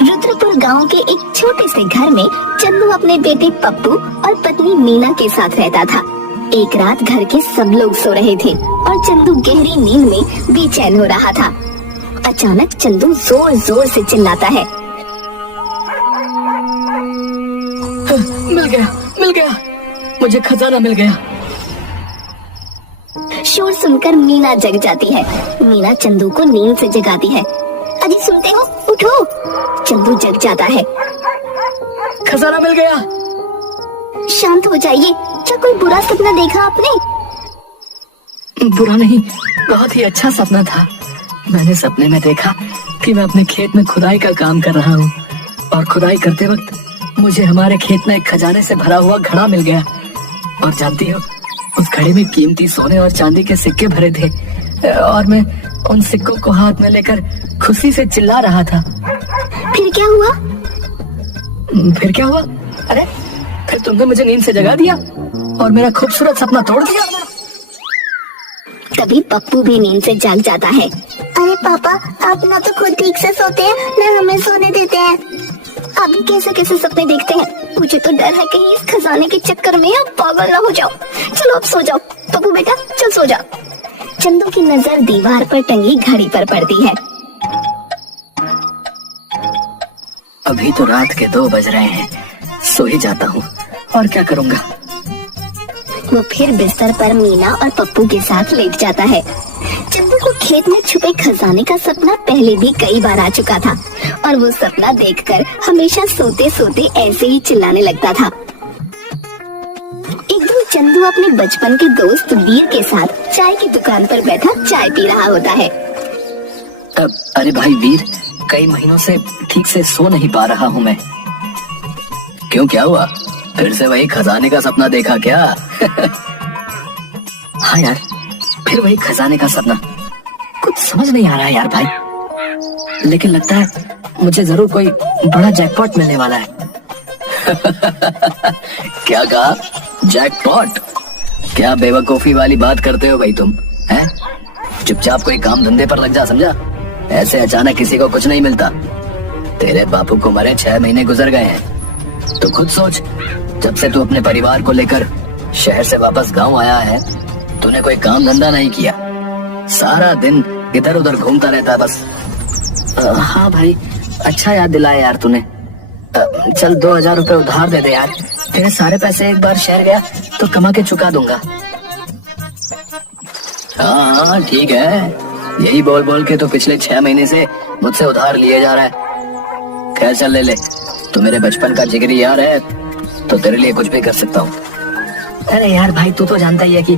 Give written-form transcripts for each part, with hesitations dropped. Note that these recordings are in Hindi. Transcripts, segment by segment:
रुद्रपुर गांव के एक छोटे से घर में चंदू अपने बेटे पप्पू और पत्नी मीना के साथ रहता था। एक रात घर के सब लोग सो रहे थे और चंदू गहरी नींद में बेचैन हो रहा था। अचानक चंदू जोर जोर से चिल्लाता है, मिल गया, मुझे खजाना मिल गया। शोर सुनकर मीना जग जाती है। मीना चंदू को नींद से जगाती है। अजी सुनते हो, उठो। चंदू जग जाता है। खजाना मिल गया। शांत हो जाइए, क्या कोई बुरा सपना देखा आपने? बुरा नहीं, बहुत ही अच्छा सपना था। मैंने सपने में देखा कि मैं अपने खेत में खुदाई का काम कर रहा हूँ और खुदाई करते वक्त मुझे हमारे खेत में एक खजाने से भरा हुआ घड़ा मिल गया। और जानती हो, उस घड़े में कीमती सोने और चांदी के सिक्के भरे थे और मैं उन सिक्कों को हाथ में लेकर खुशी से चिल्ला रहा था। फिर क्या हुआ? अरे फिर तुमने मुझे नींद से जगा दिया और मेरा खूबसूरत सपना तोड़ दिया। तभी पप्पू भी नींद से जाग जाता है। अरे पापा, आप ना तो खुद ठीक से सोते हैं, न हमें सोने देते हैं। आप भी कैसे कैसे सपने देखते हैं? मुझे तो डर है कहीं इस खजाने के चक्कर में आप पागल ना हो जाओ। चलो अब सो जाओ। पप्पू बेटा चल सो जा। चंदू की नजर दीवार पर टंगी घड़ी पर पड़ती है। अभी तो रात के 2 बज रहे हैं, सो ही जाता हूँ, और क्या करूँगा। वो फिर बिस्तर पर मीना और पप्पू के साथ लेट जाता है। चंदू को खेत में छुपे खजाने का सपना पहले भी कई बार आ चुका था और वो सपना देखकर हमेशा सोते सोते ऐसे ही चिल्लाने लगता था। एक दिन चंदू अपने बचपन के दोस्त वीर के साथ चाय की दुकान पर बैठा चाय पी रहा होता है। अरे भाई वीर, कई महीनों से ठीक से सो नहीं पा रहा हूँ मैं। क्यों, क्या हुआ? फिर से वही खजाने का सपना देखा क्या? हाँ यार, फिर वही खजाने का सपना। कुछ समझ नहीं आ रहा है यार भाई, लेकिन लगता है मुझे जरूर कोई बड़ा जैकपॉट मिलने वाला है। क्या कहा? जैकपॉट? क्या बेवकूफी वाली बात करते हो भाई तुम, हैं? चुपचाप कोई काम धंधे पर लग जा, समझा? ऐसे अचानक किसी को कुछ नहीं मिलता। तेरे बापू को मरे 6 महीने गुजर गए हैं। तो खुद सोच, जब से तू अपने परिवार को लेकर शहर से वापस गांव आया है, तूने कोई काम धंधा नहीं किया। सारा दिन इधर उधर घूमता रहता है बस। हाँ भाई, अच्छा याद दिलाया यार तूने। चल 2000 रुपए उधार दे दे यार। तेरे सारे पैसे एक बार शहर गया तो कमा के चुका दूंगा। हाँ ठीक है, यही बोल बोल के तो पिछले 6 महीने से मुझसे उधार लिए जा रहा है। खैर चल ले ले, तू मेरे बचपन का जिगरी यार है, तो तेरे लिए कुछ भी कर सकता हूँ। अरे यार भाई, तू तो जानता ही है कि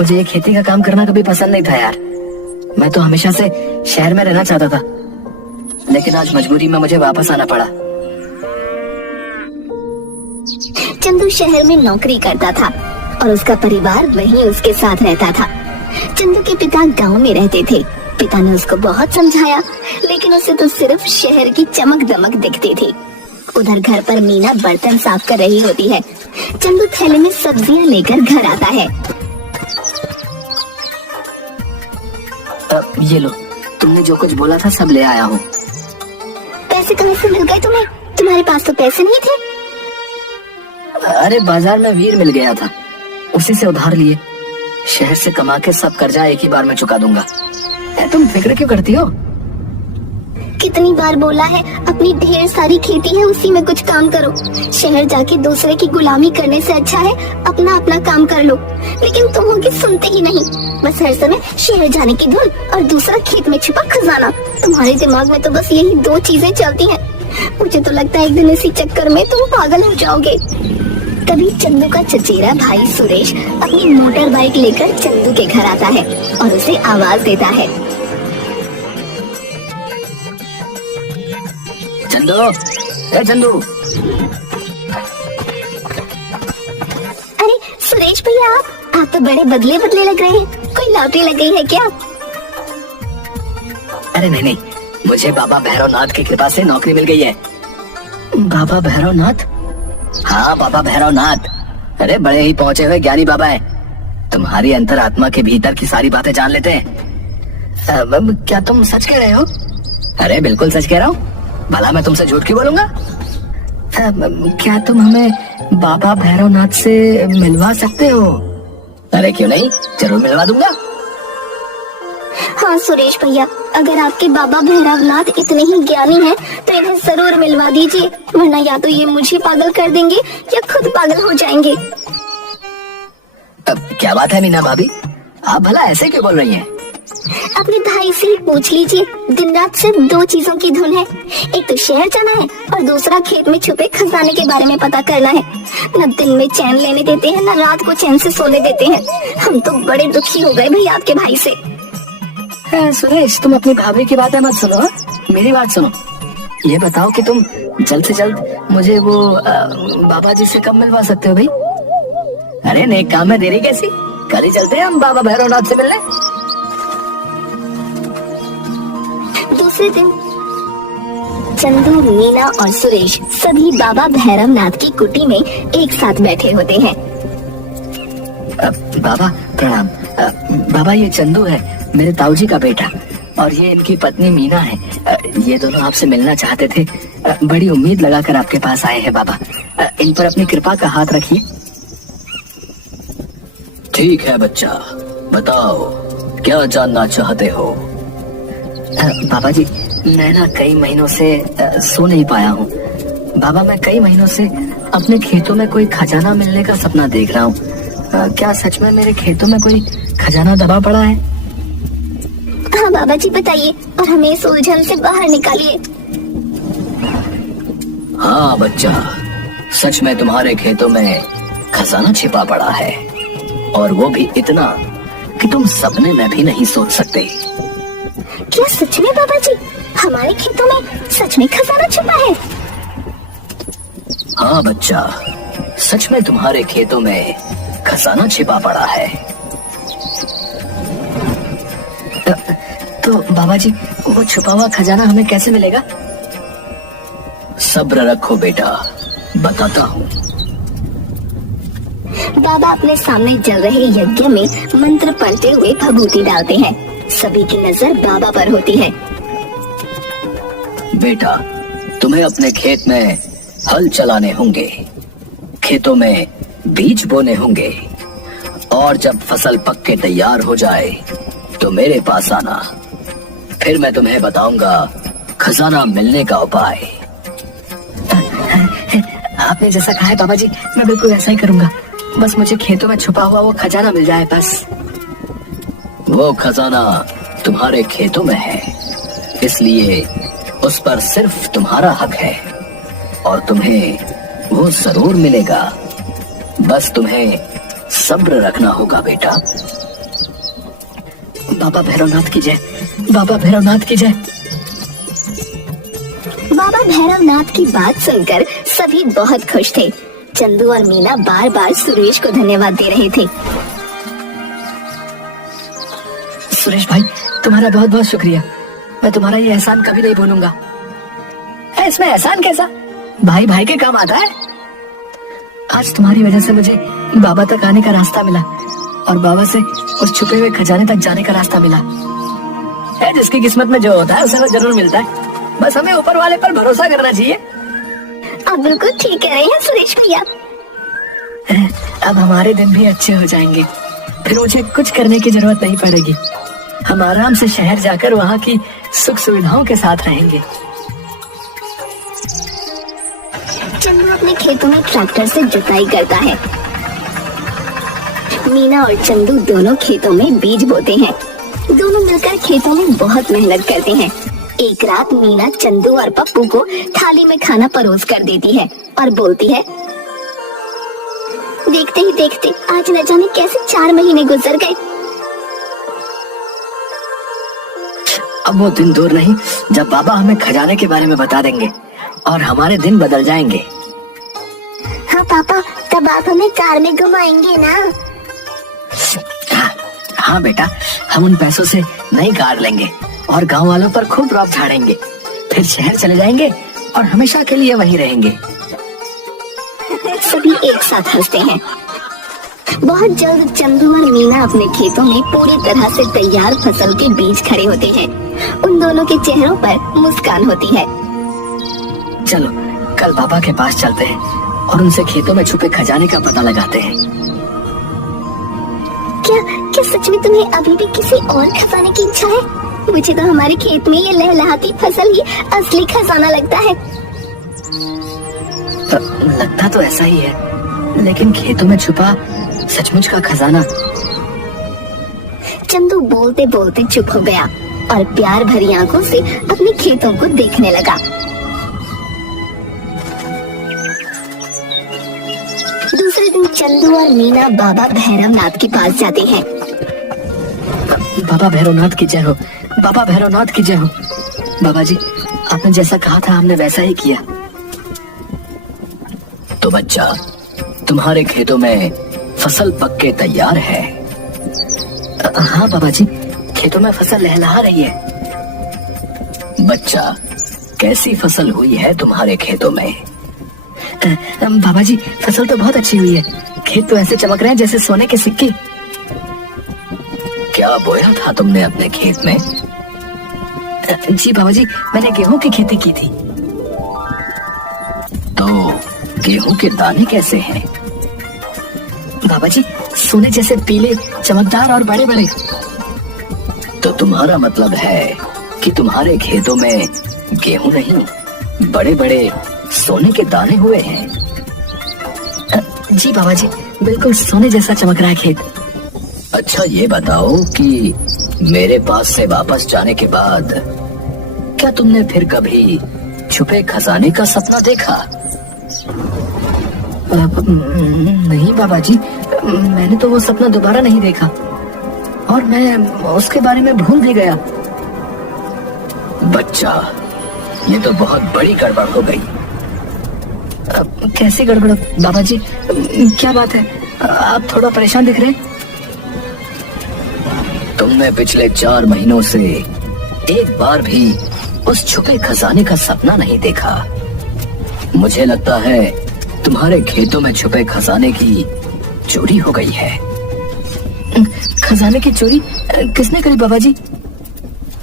मुझे ये खेती का काम करना कभी पसंद नहीं था यार। मैं तो हमेशा से शहर में रहना चाहता था, लेकिन आज मजबूरी में मुझे वापस आना पड़ा। चंदू शहर में नौकरी करता था और उसका परिवार वहीं उसके साथ रहता था। चंदू के पिता गांव में रहते थे। पिता ने उसको बहुत समझाया, लेकिन उसे तो सिर्फ शहर की चमक दमक दिखती थी। उधर घर पर मीना बर्तन साफ कर रही होती है। चंदू थैले में सब्जियां लेकर घर आता है। ये लो, तुमने जो कुछ बोला था सब ले आया हूँ। पैसे कहाँ से मिल गए तुम्हें? तुम्हारे पास तो पैसे नहीं थे। अरे बाजार में वीर मिल गया था, उसी से उधार लिए। शहर से कमा के सब कर्जा एक ही बार में चुका दूंगा। तुम फिक्र क्यों करती हो? कितनी बार बोला है, अपनी ढेर सारी खेती है, उसी में कुछ काम करो। शहर जाके दूसरे की गुलामी करने से अच्छा है अपना अपना काम कर लो। लेकिन तुम होगी सुनते ही नहीं, बस हर समय शहर जाने की धुन और दूसरा खेत में छिपा खजाना। तुम्हारे दिमाग में तो बस यही 2 चीजें चलती हैं। मुझे तो लगता है एक दिन इसी चक्कर में तुम पागल हो जाओगे। तभी चंदू का चचेरा भाई सुरेश अपनी मोटर बाइक लेकर चंदू के घर आता है और उसे आवाज देता है। चंदू, ए चंदू। अरे सुरेश भैया, आप तो बड़े बदले बदले लग रहे हैं। कोई लॉटरी लग गई है क्या? अरे नहीं, मुझे बाबा भैरवनाथ की कृपा से नौकरी मिल गई है। बाबा भैरवनाथ? हाँ, बाबा भैरवनाथ। अरे बड़े ही पहुंचे हुए ज्ञानी बाबा है। तुम्हारी अंतरात्मा के भीतर की सारी बातें जान लेते हैं। क्या तुम सच कह रहे हो? अरे बिल्कुल सच कह रहा हूँ। भला मैं तुमसे झूठ क्यों बोलूंगा? क्या तुम हमें बाबा भैरवनाथ से मिलवा सकते हो? अरे क्यों नहीं, जरूर मिलवा दूंगा। हाँ सुरेश भैया, अगर आपके बाबा भैरवनाथ इतने ही ज्ञानी हैं तो इन्हें जरूर मिलवा दीजिए, वरना या तो ये मुझे पागल कर देंगे या खुद पागल हो जाएंगे। अब क्या बात है मीना भाभी, आप भला ऐसे क्यों बोल रही हैं? अपने भाई से ही पूछ लीजिए, दिन रात सिर्फ दो चीजों की धुन है, एक तो शहर जाना है और दूसरा खेत में छुपे खजाने के बारे में पता करना है। न दिन में चैन लेने देते हैं, न रात को चैन से सोने देते हैं। हम तो बड़े दुखी हो गए भाई आपके भाई से। सुरेश, तुम अपनी भाभी की बातें मत सुनो, मेरी बात सुनो। ये बताओ कि तुम जल्द से जल्द मुझे वो बाबा जी से कब मिलवा सकते हो भाई? अरे नेक काम में देरी कैसी, कल ही चलते हैं हम बाबा भैरवनाथ से मिलने। दूसरे दिन चंदू, मीना और सुरेश सभी बाबा भैरवनाथ की कुटी में एक साथ बैठे होते हैं। बाबा प्रणाम। बाबा ये चंदू है, मेरे ताऊजी का बेटा, और ये इनकी पत्नी मीना है। ये दोनों आपसे मिलना चाहते थे, बड़ी उम्मीद लगाकर आपके पास आए हैं बाबा। इन पर अपनी कृपा का हाथ रखिए। ठीक है बच्चा, बताओ क्या जानना चाहते हो? बाबा जी, मैं ना कई महीनों से सो नहीं पाया हूँ। बाबा, मैं कई महीनों से अपने खेतों में कोई खजाना मिलने का सपना देख रहा हूँ। क्या सच में मेरे खेतों में कोई खजाना दबा पड़ा है? हाँ बाबा जी बताइए, और हमें इस उलझन से बाहर निकालिए। हाँ बच्चा, सच में तुम्हारे खेतों में खजाना छिपा पड़ा है, और वो भी इतना कि तुम सपने में भी नहीं सोच सकते। क्या सच में बाबा जी, हमारे खेतों में सच में खजाना छुपा है? हाँ बच्चा, सच में तुम्हारे खेतों में खजाना छिपा पड़ा है। तो बाबा जी, वो छुपा हुआ खजाना हमें कैसे मिलेगा? सब्र रखो बेटा, बताता हूँ। बाबा अपने सामने जल रहे यज्ञ में मंत्र पढ़ते हुए भभूति डालते हैं। सभी की नजर बाबा पर होती है। बेटा, तुम्हें अपने खेत में हल चलाने होंगे, खेतों में बीज बोने होंगे, और जब फसल पक के तैयार हो जाए तो मेरे पास आना, फिर मैं तुम्हें बताऊंगा खजाना मिलने का उपाय। आपने जैसा कहा है बाबा जी, मैं बिल्कुल ऐसा ही करूंगा। बस मुझे खेतों में छुपा हुआ वो खजाना मिल जाए बस। वो खजाना तुम्हारे खेतों में है, इसलिए उस पर सिर्फ तुम्हारा हक है, और तुम्हें वो जरूर मिलेगा। बस तुम्हें सब्र रखना होगा बेटा। बाबा भैरवनाथ की जय, बाबा भैरवनाथ की जय। बाबा भैरवनाथ की बात सुनकर सभी बहुत खुश थे। चंदू और मीना बार बार सुरेश को धन्यवाद दे रहे थे। सुरेश भाई, तुम्हारा बहुत बहुत शुक्रिया। मैं तुम्हारा ये एहसान कभी नहीं भूलूंगा। इसमें एहसान कैसा, भाई भाई के काम आता है। आज तुम्हारी वजह से मुझे बाबा तक आने का रास्ता मिला, और बाबा से उस छुपे हुए खजाने तक जाने का रास्ता मिला। जिसकी किस्मत में जो होता है उसे वो जरूर मिलता है। बस हमें ऊपर वाले पर भरोसा करना चाहिए। आप बिल्कुल ठीक कह रहे हैं सुरेश भैया। अब हमारे दिन भी अच्छे हो जाएंगे, फिर मुझे कुछ करने की जरूरत नहीं पड़ेगी। हम आराम से शहर जाकर वहाँ की सुख सुविधाओं के साथ रहेंगे। चंदू अपने खेतों में ट्रैक्टर से जुताई करता है। मीना और चंदू दोनों खेतों में बीज बोते हैं। दोनों मिलकर खेतों में बहुत मेहनत करते हैं। एक रात मीना चंदू और पप्पू को थाली में खाना परोस कर देती है और बोलती है, देखते ही देखते आज न जाने कैसे 4 महीने गुजर गए। अब वो दिन दूर नहीं जब बाबा हमें खजाने के बारे में बता देंगे और हमारे दिन बदल जाएंगे। हाँ पापा, तब आप हमें कार में घुमाएंगे ना? हाँ बेटा, हम उन पैसों से नई कार लेंगे और गांव वालों पर खूब रौब झाड़ेंगे, फिर शहर चले जाएंगे और हमेशा के लिए वहीं रहेंगे। सभी एक साथ हंसते हैं। बहुत जल्द चंदू और मीना अपने खेतों में पूरी तरह से तैयार फसल के बीज खड़े होते हैं। उन दोनों के चेहरों पर मुस्कान होती है। चलो कल पापा के पास चलते हैं और उनसे खेतों में छुपे खजाने का पता लगाते हैं। क्या सच में तुम्हें अभी भी किसी और खजाने की इच्छा है? मुझे तो हमारे खेत में ये लहलहाती फसल ही असली खजाना लगता है। लगता तो ऐसा ही है, लेकिन खेतों में छुपा सचमुच का खजाना। चंदू बोलते बोलते चुप हो गया और प्यार भरी आंखों से अपने खेतों को देखने लगा। दूसरे दिन चंदू और मीना बाबा भैरवनाथ के पास जाते हैं। बाबा भैरवनाथ की जय हो, बाबा भैरवनाथ की जय हो। बाबा जी, आपने जैसा कहा था हमने वैसा ही किया। तो बच्चा, तुम्हारे खेतों में फसल पक के तैयार है। हाँ बाबा जी, खेतों में फसल लहलहा रही है। बच्चा, कैसी फसल हुई है तुम्हारे खेतों में? बाबा जी, फसल तो बहुत अच्छी हुई है। खेत तो ऐसे चमक रहे हैं जैसे सोने के सिक्के। क्या बोया था तुमने अपने खेत में? जी बाबा जी, मैंने गेहूं की खेती की थी। तो गेहूं के दाने कैसे हैं? बाबा जी, सोने जैसे पीले, चमकदार और बड़े बड़े। तो तुम्हारा मतलब है कि तुम्हारे खेतों में गेहूं नहीं, बड़े बड़े सोने के दाने हुए हैं। जी बाबा जी, बिल्कुल सोने जैसा चमक रहा है खेत। अच्छा ये बताओ कि मेरे पास से वापस जाने के बाद क्या तुमने फिर कभी छुपे खजाने का सपना देखा? नहीं बाबा जी, मैंने तो वो सपना दोबारा नहीं देखा और मैं उसके बारे में भूल भी गया। बच्चा, ये तो बहुत बड़ी गड़बड़ हो गई। कैसी गड़बड़ बाबा जी? क्या बात है, आप थोड़ा परेशान दिख रहे हैं। तुमने पिछले 4 महीनों से एक बार भी उस छुपे खजाने का सपना नहीं देखा। मुझे लगता है तुम्हारे खेतों में छुपे खजाने की चोरी हो गई है। खजाने की चोरी किसने करी बाबा जी?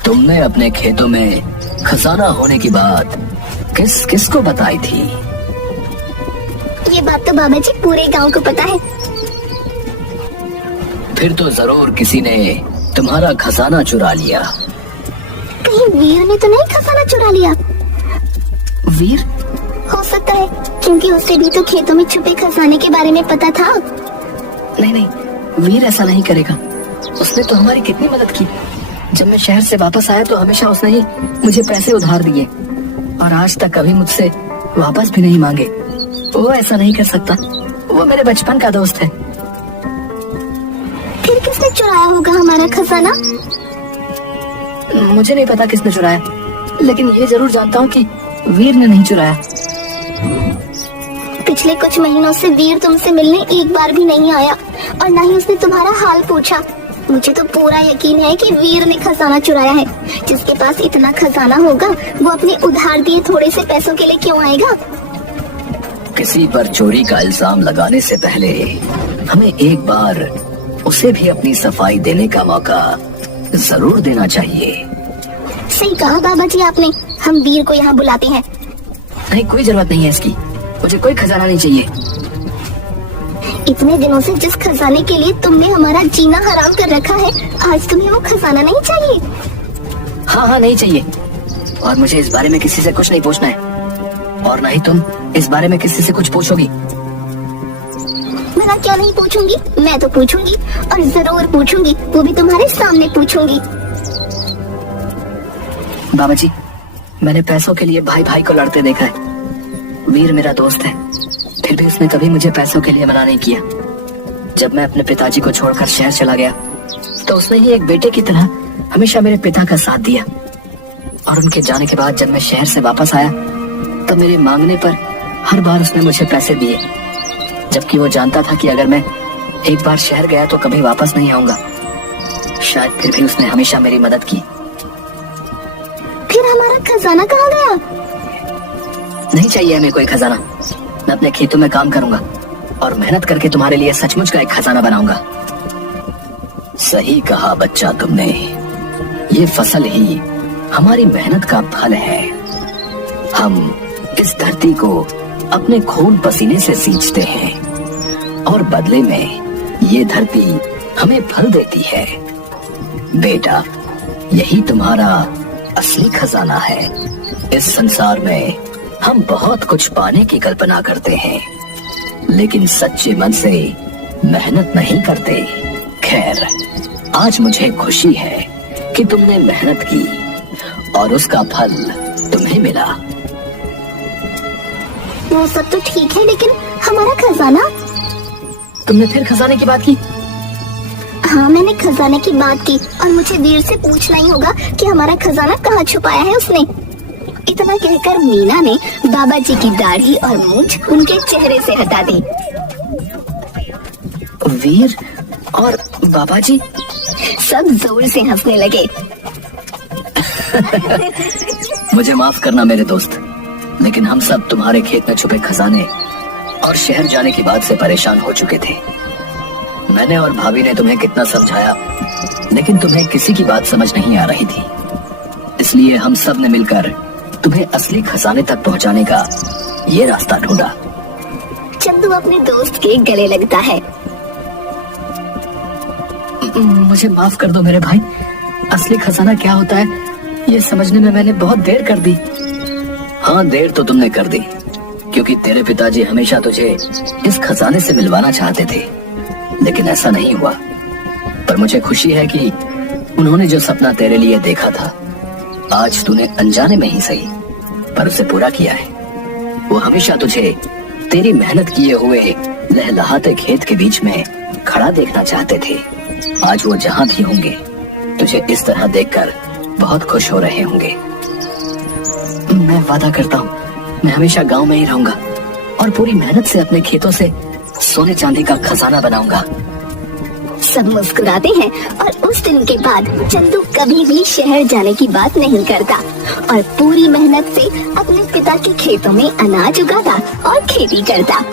तुमने अपने खेतों में खजाना होने की बात किसको बताई थी? ये बात तो बाबा जी पूरे गांव को पता है। फिर तो जरूर किसी ने तुम्हारा खजाना चुरा लिया। कहीं वीर ने तो नहीं खजाना चुरा लिया? वीर? हो सकता है, क्योंकि उसे भी तो खेतों में छुपे खजाने के बारे में पता था। नहीं, वीर ऐसा नहीं करेगा। उसने तो हमारी कितनी मदद की। जब मैं शहर से वापस आया तो हमेशा उसने ही मुझे पैसे उधार दिए और आज तक कभी मुझसे वापस भी नहीं मांगे। वो ऐसा नहीं कर सकता, वो मेरे बचपन का दोस्त है। फिर किसने चुराया होगा हमारा खजाना? मुझे नहीं पता किसने चुराया, लेकिन ये जरूर जानता हूँ कि वीर ने नहीं चुराया। पिछले कुछ महीनों से वीर तुमसे मिलने एक बार भी नहीं आया और न ही उसने तुम्हारा हाल पूछा। मुझे तो पूरा यकीन है कि वीर ने खजाना चुराया है। जिसके पास इतना खजाना होगा वो अपने उधार दिए थोड़े से पैसों के लिए क्यों आएगा? किसी पर चोरी का इल्जाम लगाने से पहले हमें एक बार उसे भी अपनी सफाई देने का मौका जरूर देना चाहिए। सही कहा बाबा जी आपने। हम वीर को यहाँ बुलाते हैं। नहीं, कोई जरूरत नहीं है इसकी। मुझे कोई खजाना नहीं चाहिए। इतने दिनों से जिस खजाने के लिए तुमने हमारा जीना हराम कर रखा है, आज तुम्हें वो खजाना नहीं चाहिए? हाँ, नहीं चाहिए। और मुझे इस बारे में किसी से कुछ नहीं पूछना है और ना ही तुम इस बारे में किसी से कुछ पूछोगी। मैं क्यों नहीं पूछूंगी? मैं तो पूछूंगी और जरूर पूछूंगी। वो भी तुम्हारे सामने पूछूंगी। बाबा जी, मैंने पैसों के लिए भाई को लड़ते देखा है। वीर मेरा दोस्त है, फिर भी उसने कभी मुझे पैसों के लिए मना नहीं किया। जब मैं अपने पिताजी को छोड़कर शहर चला गया तो उसने ही एक बेटे की तरह हमेशा मेरे पिता का साथ दिया। और उनके जाने के बाद जब मैं शहर से वापस आया तो मेरे मांगने पर हर बार उसने मुझे पैसे दिए, जबकि वो जानता था कि अगर मैं एक बार शहर गया तो कभी वापस नहीं आऊंगा। शायद फिर भी उसने हमेशा मेरी मदद की। फिर हमारा खजाना कहाँ गया? नहीं चाहिए हमें कोई खजाना। मैं अपने खेतों में काम करूंगा और मेहनत करके तुम्हारे लिए सचमुच का एक खजाना बनाऊंगा। सही कहा बच्चा तुमने। ये फसल ही हमारी मेहनत का फल है। हम इस इस धरती को अपने खून पसीने से सींचते हैं और बदले में ये धरती हमें फल देती है। बेटा, यही तुम्हारा असली खजाना है। इस संसार में हम बहुत कुछ पाने की कल्पना करते हैं, लेकिन सच्चे मन से मेहनत नहीं करते। खैर, आज मुझे खुशी है कि तुमने मेहनत की और उसका फल तुम्हें मिला। वो सब तो ठीक है, लेकिन हमारा खजाना? तुमने फिर खजाने की बात की? हाँ, मैंने खजाने की बात की और मुझे वीर से पूछना ही होगा कि हमारा खजाना कहाँ छुपाया है उसने। इतना कहकर मीना ने बाबा जी की दाढ़ी और मूंछ उनके चेहरे से हटा दी। वीर और बाबा जी सब जोर से हंसने लगे। मुझे माफ करना मेरे दोस्त, लेकिन हम सब तुम्हारे खेत में छुपे खजाने और शहर जाने की बात से परेशान हो चुके थे। मैंने और भाभी ने तुम्हें कितना समझाया, लेकिन तुम्हें किसी की बात समझ नहीं आ रही थी। इसलिए हम सब ने मिलकर तुम्हें असली खजाने तक पहुंचाने का ये रास्ता ढूंढा। चंदू अपने दोस्त के गले लगता है। मुझे माफ कर दो मेरे भाई, असली खजाना क्या होता है ये समझने में मैंने बहुत देर कर दी। हाँ, देर तो तुमने कर दी, क्योंकि तेरे पिताजी हमेशा तुझे इस खजाने से मिलवाना चाहते थे, लेकिन ऐसा नहीं हुआ। पर मुझे खुशी है कि उन्होंने जो सपना तेरे लिए देखा था, आज तूने अनजाने में ही सही पर उसे पूरा किया है। वो हमेशा तुझे तेरी मेहनत किए हुए लहलहाते खेत के बीच में खड़ा देखना चाहते थे। आज वो जहाँ भी होंगे तुझे इस तरह देखकर बहुत खुश हो रहे होंगे। मैं वादा करता हूँ, मैं हमेशा गांव में ही रहूंगा और पूरी मेहनत से अपने खेतों से सोने चांदी का खजाना बनाऊंगा। सब मुस्कुराते हैं और उस दिन के बाद चंदू कभी भी शहर जाने की बात नहीं करता और पूरी मेहनत से अपने पिता के खेतों में अनाज उगाता और खेती करता।